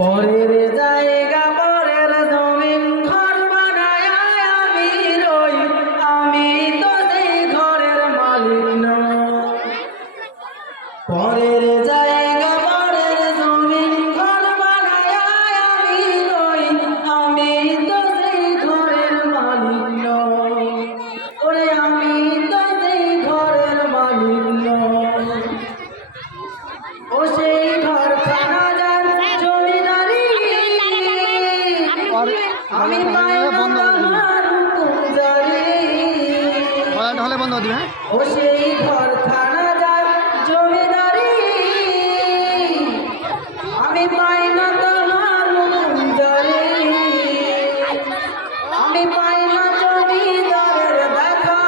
পরের জায়গা পরের জমিন ঘর বানায় আমি রই, আমি তো সেই ঘরের মালিক নই। পরের জায়গা পরের জমিন ঘর বানায় আমি রই, আমি তো সেই ঘরের মালিক নই। ওরে আমি তো সেই ঘরের মালিক নই। ও সেই ঘর খানা যার জমিদারি, আমি পাই না তাহার হুকুম জারি। বন্ধ দিবে। ও সেই ঘর খানা যার জমিদারি, আমি পাই না তাহার হুকুম জারি। আমি পাই না জমিদারের দেখা,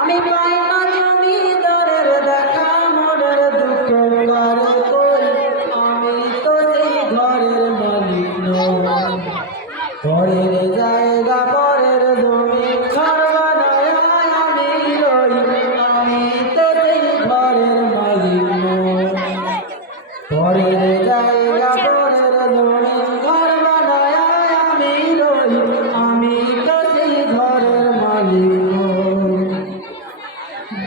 আমি পাই না জমিদারের দেখা। মনের দুঃখ কারে কই, আমি তো সেই ঘরের মালিক নই। পরের জায়গা পরের জমি ঘর বানায় আমি রই, আমি তো সেই ঘরের মালিক নই। পরের জায়গা পরের জমি ঘর বানায় আমি রই, আমি তো সেই ঘরের মালিক নই।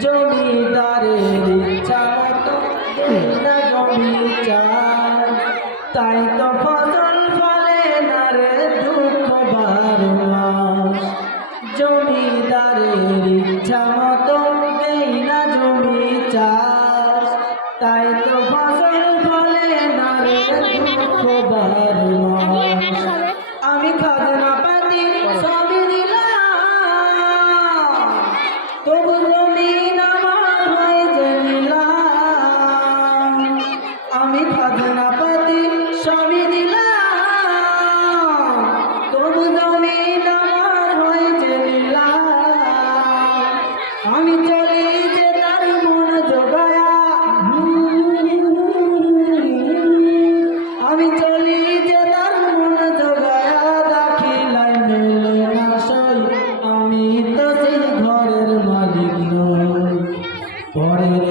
জমিদারের ইচ্ছা মতো না জমি চায়, তাই তো ফসল ফলে না রে দুঃখ বারো মাস। জমিদারের ইচ্ছা মতো দেই না জমি চাষ, তাই তো ফসল ফলে না রে দুঃখ বারো মাস। আমি খাজনা পাতি সবই দিলাম, তবু জমিন আমার হয় যে নিলাম। আমি খাজনা পাতি সবই দিলাম, তবু জমিন আমার হয় যে নিলাম। আমি চলি যে তার মন জোগায়া, আমি চলি যে তার মন জোগায়া। দাখিলায় মেলে না সই, আমি তো সেই ঘরের মালিক নই। পরের